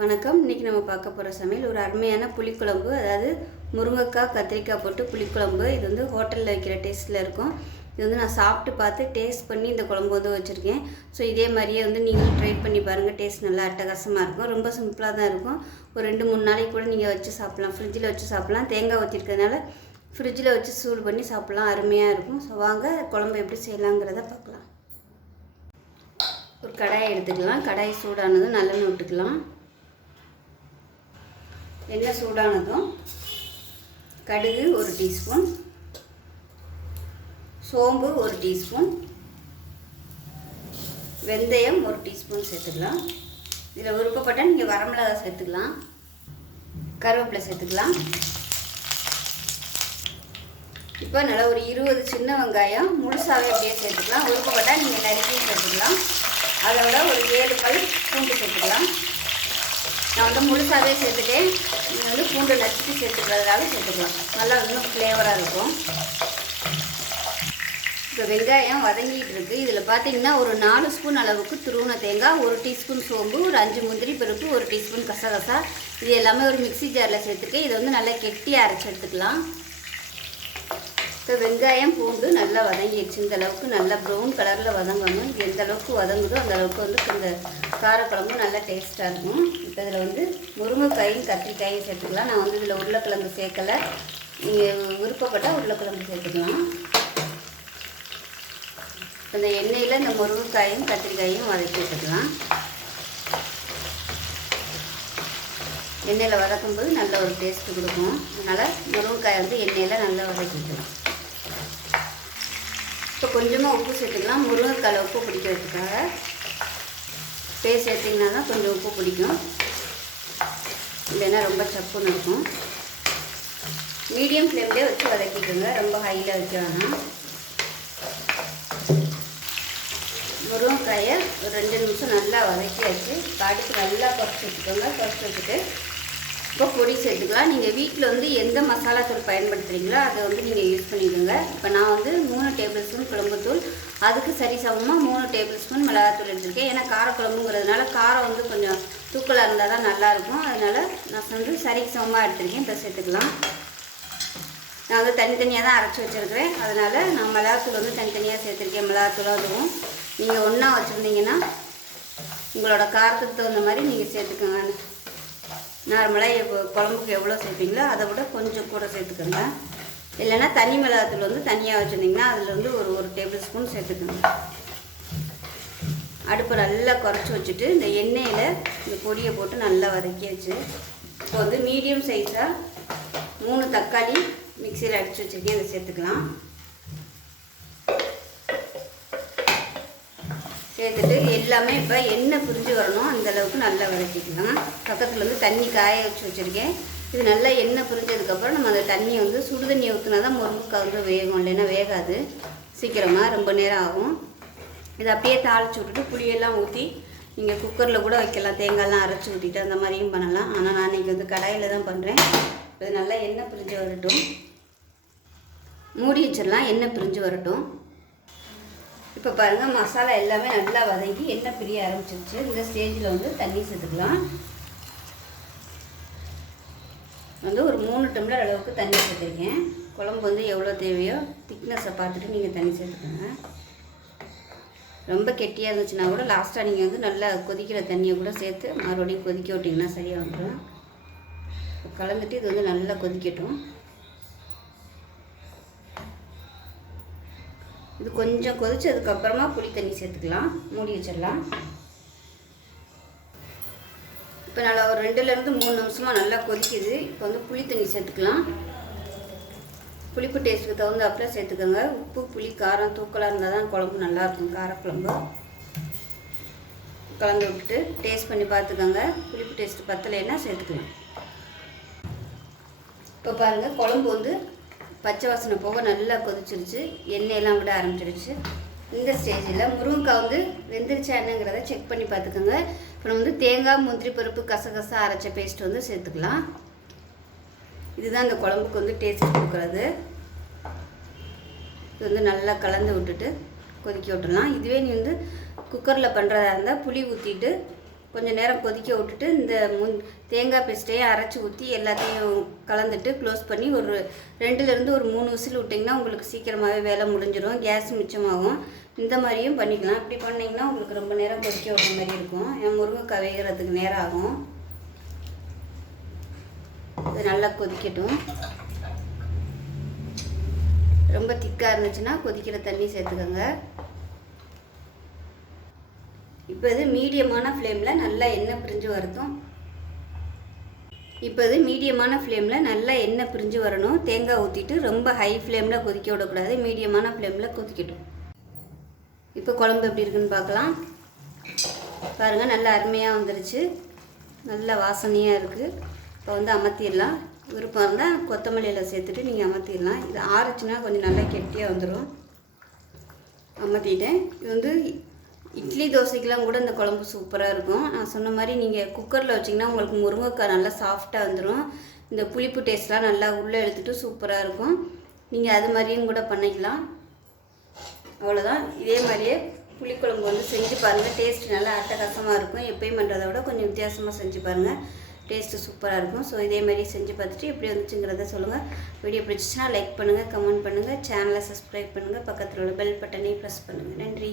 வணக்கம். இன்றைக்கி நம்ம பார்க்க போகிற சமையல் ஒரு அருமையான புளிக்குழம்பு, அதாவது முருங்கைக்காய் கத்திரிக்காய் போட்டு புளிக்குழம்பு. இது வந்து ஹோட்டலில் வைக்கிற டேஸ்ட்டில் இருக்கும். இது வந்து நான் சாப்பிட்டு பார்த்து டேஸ்ட் பண்ணி இந்த குழம்பு வந்து வச்சுருக்கேன். ஸோ இதே மாதிரியே வந்து நீங்களும் ட்ரை பண்ணி பாருங்கள். டேஸ்ட் நல்லா அட்டகாசமாக இருக்கும். ரொம்ப சிம்பிளாக தான் இருக்கும். ஒரு 2-3 நாளைக்கு கூட நீங்கள் வச்சு சாப்பிட்லாம். ஃப்ரிட்ஜில் வச்சு சாப்பிட்லாம். தேங்காய் ஊற்றிருக்கிறதுனால ஃப்ரிட்ஜில் வச்சு சூடு பண்ணி சாப்பிட்லாம். அருமையாக இருக்கும். ஸோ வாங்க குழம்பு எப்படி செய்யலாங்கிறத பார்க்கலாம். ஒரு கடாயை எடுத்துக்கலாம். கடாய் சூடானதும் நல்லெண்ணெய் விட்டுக்கலாம். எண்ணெய் சூடானதும் கடுகு 1 டீஸ்பூன், சோம்பு 1 டீஸ்பூன், வெந்தயம் 1 டீஸ்பூன் சேர்த்துக்கலாம். இதில் விருப்பப்பட்டால் நீங்கள் வரமிளகாய் சேர்த்துக்கலாம். கருவேப்பிலை சேர்த்துக்கலாம். இப்போ நல்லா ஒரு 20 சின்ன வெங்காயம் முழுசாகவே அப்படியே சேர்த்துக்கலாம். விருப்பப்பட்டால் நீங்கள் நறுக்கியும் சேர்த்துக்கலாம். அதோட ஒரு 7 பல் பூண்டு சேர்த்துக்கலாம். நான் வந்து முழுசாகவே சேர்த்துட்டேன். நீங்கள் வந்து பூண்டு நச்சுட்டு சேர்த்துக்கிறதுனால சேர்த்துக்கலாம். நல்லா இன்னும் ஃப்ளேவராக இருக்கும். இப்போ வெங்காயம் வதங்கிட்டு இருக்குது. இதில் பார்த்தீங்கன்னா ஒரு 4 ஸ்பூன் அளவுக்கு துருவன தேங்காய், 1 டீஸ்பூன் சோம்பு, ஒரு 5 முந்திரி பருப்பு, 1 டீஸ்பூன் கசகசா, இது எல்லாமே ஒரு மிக்ஸி ஜாரில் சேர்த்துட்டு இதை வந்து நல்லா கெட்டியாக அரைச்சி எடுத்துக்கலாம். இப்போ வெங்காயம் பூண்டு நல்லா வதங்கிடுச்சு. இந்த அளவுக்கு நல்லா ப்ரௌன் கலரில் வதங்கணும். இது எந்த அளவுக்கு வதங்குதோ அந்த அளவுக்கு வந்து இந்த காரக்குழம்பு நல்லா டேஸ்ட்டாக இருக்கும். இப்போ இதில் வந்து முருங்கைக்காயும் கத்திரிக்காயும் சேர்த்துக்கலாம். நான் வந்து இதில் உருளைக்கிழங்கு சேர்க்கலை. நீங்கள் விருப்பப்பட்டால் உருளைக்கிழங்கு சேர்த்துக்கலாம். இந்த எண்ணெயில் இந்த முருங்கைக்காயும் கத்திரிக்காயும் வதக்கி வச்சுக்கலாம். எண்ணெயில் வதக்கும்போது நல்ல ஒரு டேஸ்ட்டு கொடுக்கும். அதனால் முருங்கைக்காய் வந்து எண்ணெயில் நல்லா வதக்கிக்கலாம். இப்போ கொஞ்சமாக உப்பு சேர்த்துக்கலாம். முருங்கைக்காயில் உப்பு பிடிக்கிறதுக்காக சேர்த்திங்கன்னா தான் கொஞ்சம் உப்பு பிடிக்கும். இல்லைன்னா ரொம்ப சப்புன்னு இருக்கும். மீடியம் ஃப்ளேம்லேயே வச்சு வதக்கிக்கோங்க. ரொம்ப ஹையில் வைக்க வேணாம். முருங்கைக்காயை ஒரு 2 நிமிஷம் நல்லா வதக்கி வச்சு அடுத்து நல்லா குறைச்சி வச்சுக்கோங்க. குறைச்சி வச்சுட்டு இப்போ பொடி சேர்த்துக்கலாம். நீங்கள் வீட்டில் வந்து எந்த மசாலா தூள் பயன்படுத்துகிறீங்களோ அதை வந்து நீங்கள் யூஸ் பண்ணிக்கோங்க. இப்போ நான் வந்து 3 டேபிள் ஸ்பூன் குழம்புத்தூள், அதுக்கு சரி சமமாக 3 டேபிள் ஸ்பூன் மிளகாத்தூள் எடுத்துருக்கேன். ஏன்னா காரக்குழம்புங்கிறதுனால காரம் வந்து கொஞ்சம் தூக்கலாக இருந்தால் தான் நல்லாயிருக்கும். அதனால் நான் வந்து சரிக்கு சமமாக எடுத்துருக்கேன். இப்போ சேர்த்துக்கலாம். நான் வந்து தனித்தனியாக தான் அரைச்சி வச்சுருக்கிறேன். அதனால் நான் மிளகாத்தூள் வந்து தனித்தனியாக சேர்த்துருக்கேன். மிளகாத்தூளும் அதுவும் நீங்கள் ஒன்றா வச்சுருந்தீங்கன்னா உங்களோட காரத்துக்கு தகுந்த மாதிரி நீங்கள் சேர்த்துக்கோங்க. நார்மலாக இப்போ குழம்புக்கு எவ்வளோ சேர்ப்பீங்களோ அதை விட கொஞ்சம் கூட சேர்த்துக்கோங்க. இல்லைன்னா தனி மிளகாத்தூள் வந்து தனியாக வச்சுருந்தீங்கன்னா அதில் வந்து ஒரு டேபிள் ஸ்பூன் சேர்த்துக்கோங்க. அடுப்பை நல்லா குறைச்சி வச்சுட்டு இந்த எண்ணெயில் இந்த பொடியை போட்டு நல்லா வதக்கி வச்சு இப்போ வந்து மீடியம் சைஸாக 3 தக்காளி மிக்சியில் அடித்து வச்சுருக்கேன். அதை சேர்த்துக்கலாம். சேர்த்துட்டு எல்லாமே இப்போ எண்ணெய் பிரிஞ்சு வரணும் அந்தளவுக்கு நல்லா வதக்கிக்கலாம். பக்கத்தில் வந்து தண்ணி காய வச்சு வச்சுருக்கேன். இது நல்லா எண்ணெய் பிரிஞ்சதுக்கப்புறம் நம்ம அந்த தண்ணியை வந்து சுடு தண்ணியை ஊற்றினா தான் முருங்கைக்காய் வந்து வேகும். இல்லைன்னா வேகாது சீக்கிரமாக, ரொம்ப நேரம் ஆகும். இதை அப்படியே தாளித்து விட்டுட்டு புளியெல்லாம் ஊற்றி நீங்கள் குக்கரில் கூட வைக்கலாம். தேங்காய்லாம் அரைச்சி ஊற்றிட்டு அந்த மாதிரியும் பண்ணலாம். ஆனால் நான் இன்றைக்கி வந்து கடாயில் தான் பண்ணுறேன். இது நல்லா எண்ணெய் பிரிஞ்சு வரட்டும். மூடி வச்சிடலாம். எண்ணெய் பிரிஞ்சு வரட்டும். இப்போ பாருங்கள், மசாலா எல்லாமே நல்லா வதங்கி எண்ணெய் பிரிய ஆரம்பிச்சிருச்சு. இந்த ஸ்டேஜில் வந்து தண்ணி சேர்த்துக்கலாம். வந்து ஒரு 3 டம்ளர் அளவுக்கு தண்ணி சேர்த்துருக்கேன். குழம்பு வந்து எவ்வளோ தேவையோ திக்னஸை பார்த்துட்டு நீங்கள் தண்ணி சேர்த்துக்கோங்க. ரொம்ப கெட்டியாக இருந்துச்சுன்னா கூட லாஸ்ட்டாக நீங்கள் வந்து நல்லா கொதிக்கிற தண்ணியை கூட சேர்த்து மறுபடியும் கொதிக்க விட்டிங்கன்னா சரியாக வந்துடும். கலந்துட்டு இது வந்து நல்லா கொதிக்கட்டும். இது கொஞ்சம் கொதிச்சதுக்கப்புறமா புளி தண்ணி சேர்த்துக்கலாம். மூடி வச்சிடலாம். இப்போ நல்லா ஒரு 2லேருந்து 3 நிமிஷமாக நல்லா கொதிக்குது. இப்போ வந்து புளி தண்ணி சேர்த்துக்கலாம். புளிப்பு டேஸ்ட்டுக்கு தகுந்தாப்பில் சேர்த்துக்கோங்க. உப்பு புளி காரம் தூக்கலாக இருந்தால் தான் குழம்பு நல்லாயிருக்கும். காரக்குழம்பு கலந்து விட்டுட்டு டேஸ்ட் பண்ணி பார்த்துக்கோங்க. புளிப்பு டேஸ்ட்டு பத்தலைன்னா சேர்த்துக்கலாம். இப்போ பாருங்கள், குழம்பு வந்து பச்சை வாசனை போக நல்லா கொதிச்சிருச்சு. எண்ணெயெல்லாம் விட ஆரம்பிச்சிருச்சு. இந்த ஸ்டேஜில் முருங்கைக்காய் வந்து வெந்துருச்சா என்னங்கிறத செக் பண்ணி பார்த்துக்கோங்க. அப்புறம் வந்து தேங்காய் முந்திரி பருப்பு கசகசா அரைச்ச பேஸ்ட் வந்து சேர்த்துக்கலாம். இதுதான் இந்த குழம்புக்கு வந்து டேஸ்ட் கொடுக்குறது. இது வந்து நல்லா கலந்து விட்டுட்டு கொதிக்க விட்டுடலாம். இதுவே நீ வந்து குக்கரில் பண்ணுறதா இருந்தால் புளி ஊற்றிட்டு கொஞ்சம் நேரம் கொதிக்க விட்டுட்டு இந்த தேங்காய் பேஸ்ட்டையும் அரைச்சி ஊற்றி எல்லாத்தையும் கலந்துட்டு க்ளோஸ் பண்ணி ஒரு 2லேருந்து ஒரு 3 விசில் விட்டிங்கன்னா உங்களுக்கு சீக்கிரமாகவே வேலை முடிஞ்சிடும், கேஸ் மிச்சமாகும். இந்த மாதிரியும் பண்ணிக்கலாம். இப்படி பண்ணிங்கன்னா உங்களுக்கு ரொம்ப நேரம் கொதிக்க விடுற மாதிரி இருக்கும். முருங்கைக்காய் வேகிறதுக்கு நேரம் ஆகும். இது நல்லா கொதிக்கட்டும். ரொம்ப திக்காக இருந்துச்சுன்னா கொதிக்கிற தண்ணி சேர்த்துக்கோங்க. இப்போ இது மீடியமான ஃப்ளேமில் நல்லா எண்ணெய் பிரிஞ்சு வரட்டும். இப்போ இது மீடியமான ஃப்ளேமில் நல்லா எண்ணெய் பிரிஞ்சு வரணும். தேங்காய் ஊற்றிட்டு ரொம்ப ஹை ஃப்ளேமில் கொதிக்க விடக்கூடாது, மீடியமான ஃப்ளேமில் கொதிக்கட்டும். இப்போ குழம்பு எப்படி இருக்குன்னு பார்க்கலாம். பாருங்கள், நல்லா அருமையாக வந்துருச்சு, நல்ல வாசனையாக இருக்குது. இப்போ வந்து அமர்த்திடலாம். விருப்பம் இருந்தால் கொத்தமல்லியில் சேர்த்துட்டு நீங்கள் அமர்த்திடலாம். இது ஆறுச்சுன்னா கொஞ்சம் நல்லா கெட்டியாக வந்துடும். அமர்த்திட்டேன். இது வந்து இட்லி தோசைக்கெலாம் கூட இந்த குழம்பு சூப்பராக இருக்கும். நான் சொன்ன மாதிரி நீங்கள் குக்கரில் வச்சிங்கன்னா உங்களுக்கு முருங்கைக்காய் நல்லா சாஃப்டாக வந்துடும். இந்த புளிப்பு டேஸ்ட்லாம் நல்லா உள்ளே எடுத்துகிட்டு சூப்பராக இருக்கும். நீங்கள் அது மாதிரியும் கூட பண்ணிக்கலாம். அவ்வளோதான். இதே மாதிரியே புளிக்குழம்பு வந்து செஞ்சு பாருங்கள். டேஸ்ட் நல்லா அட்டகாசமாக இருக்கும். எப்பயும் பண்ணுறத விட கொஞ்சம் வித்தியாசமாக செஞ்சு பாருங்கள், டேஸ்ட்டு சூப்பராக இருக்கும். ஸோ இதே மாதிரி செஞ்சு பார்த்துட்டு எப்படி வந்துச்சுங்கிறத சொல்லுங்கள். வீடியோ பிடிச்சிச்சுன்னா லைக் பண்ணுங்கள், கமெண்ட் பண்ணுங்கள், சேனலை சப்ஸ்கிரைப் பண்ணுங்கள், பக்கத்தில் உள்ள பெல் பட்டனை ப்ரெஸ் பண்ணுங்கள். நன்றி.